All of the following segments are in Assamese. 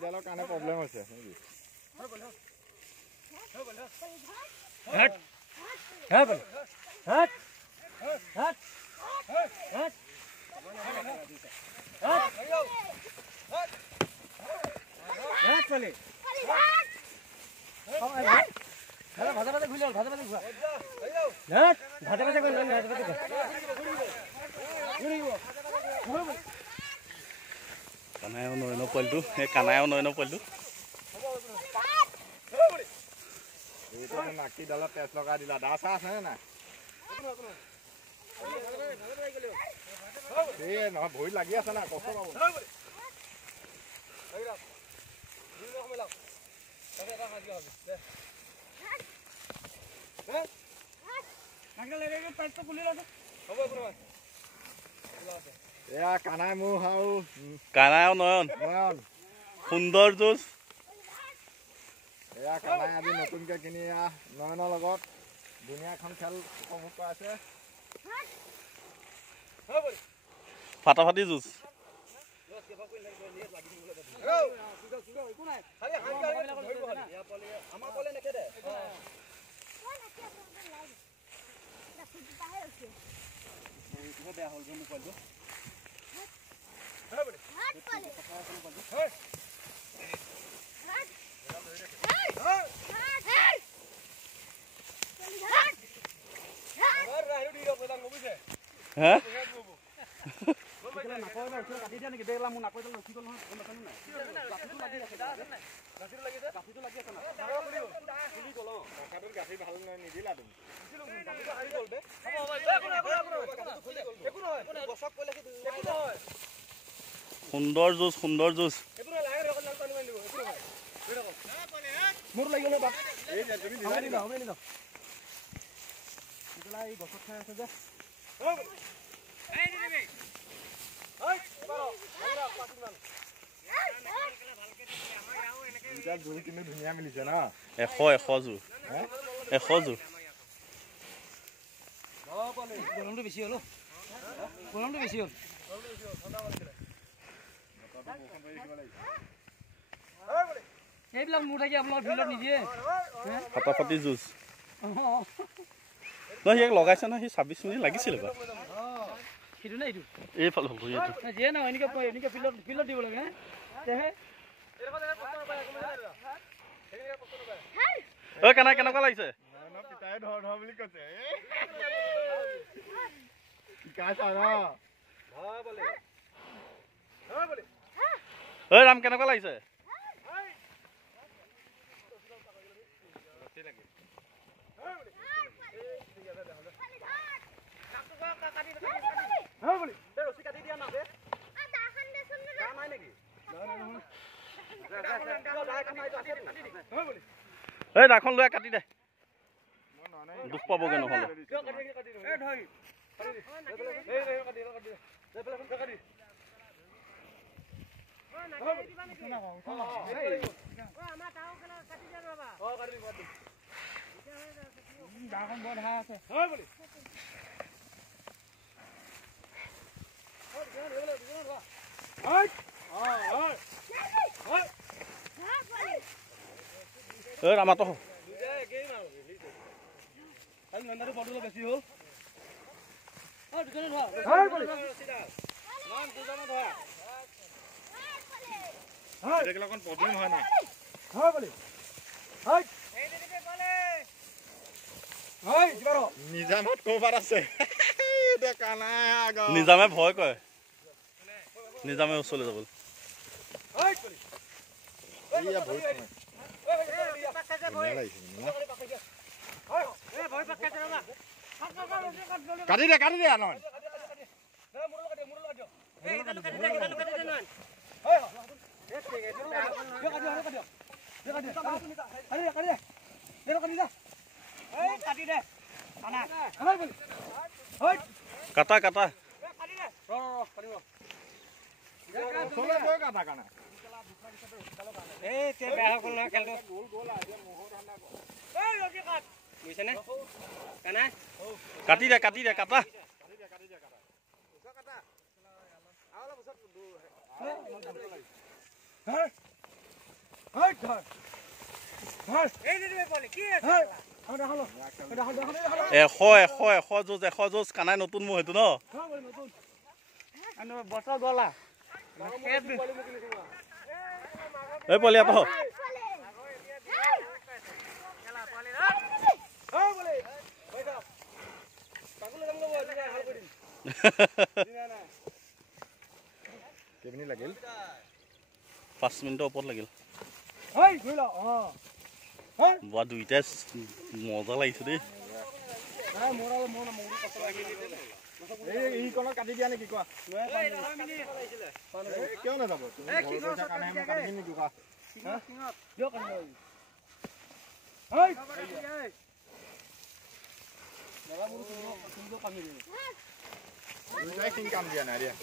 নাকিডালৰ কাৰণে প্ৰব্লেম হৈছে নেকি? কানায়ো নয়ন পোৱালিটো সেই কানায়ো নয়ন পোৱালিটো নাকিডালত তেজ লগাই দিলা দা চা আছে নে নাই? নহয় ভৰিত লাগি আছে না কষ্ট পাব। এয়া কানাই মোৰ আৰু কানায়ো নয়ন নয়ন সুন্দৰ যুঁজ। এয়া কানাই আজি নতুনকে কিনি নয়নৰ লগত ধুনীয়া এখন খেল উপভোগ কৰাইছে। ফাটাফাটি যুঁজ। সুন্দৰ যুঁজ সুন্দৰ যুঁজ। কিন্তু ধুনীয়া মিলিছে ন 100 জোৰ 100 জোৰ। গৰমটো বেছি হ'ল গৰমটো বেছি হ'ল। এইবিলাক মোৰ থাকি আপোনাৰ ফিল্ডত নিদিয়ে। ফাটাফাটি যুঁজ নহয় ইয়াক লগাইছে নহয় সি 26 মিনিট লাগিছিল বাৰু সেইটো নাই এইটো এইফালে হ'ল যিয়ে নহয় এনেকৈ ফিল্ডত দিব লাগে ঐ কানাই কেনেকুৱা লাগিছে? ঐ ৰাম কেনেকুৱা লাগিছে? এই দাখন লৈ কাটি দে দুখ পাবগে নহ'লে। ৰামাতো বেছি হ'ল প্ৰব্লেম হয় না নিজামত ক'ৰবাত আছে নিজামে ভয় কৰে নিজামে ওচৰলৈ যাব কাটি দে আনন্দ কাটা কাটা কাটি দে কাটা হাই ধর ধর এই যে বলে কি আছে আমরা হলো এটা হলো 100 যুঁজ কানাই নতুন মোৰ সেইটো ন নতুন আনো বছৰ গলা এই পলিয়া তো কেইমিনিট লাগিল 5 মিনিটৰ ওপৰত লাগিল হেই ঘুইলা বা দুইটাই মজা লাগিছে দেই এইকণত কাটি দিয়া নেকি কোৱা কিয় নাযাব তুমি কাটি দিম নেকি কোৱা দুইটাই কিং কাম দিয়া নাই দিয়া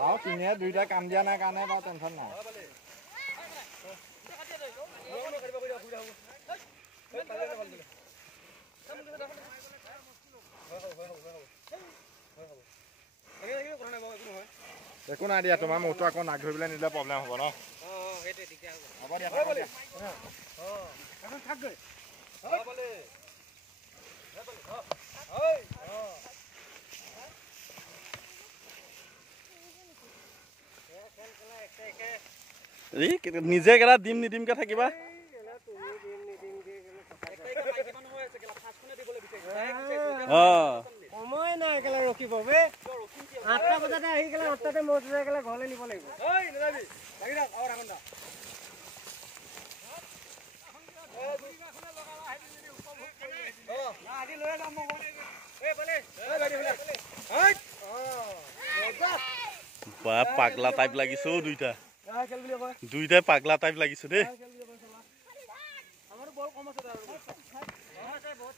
বাৰু তিনিয়ে দুইটা কাম দিয়া নাই কাৰণে বাৰু টেনশ্যন নাই একো নাই দিয়া তোমাৰ মোৰটো আকৌ নাক ধৰি পেলাই নিলে প্ৰব্লেম হ'ব ন হ'ব দিয়া নিজে কেলা দিম নিদিমকে থাকিবা সময় নাই একেলগে ৰখিব বে 8টা বজাতে আহি গেলে 8টাতে মই যাই গেলে ঘৰলে নিব লাগিব ওই নাযাবি লাগি থাক আৰু আগন্ডা আজি লৈ যাম মই এই বলে এই গাড়ী বলে হাই বা পাগলা টাইপ লাগিছে দুইটা খেল বুলি কয় দুইটাই পাগলা টাইপ লাগিছে দেই আমাৰ বল কম আছে তাৰ বহুত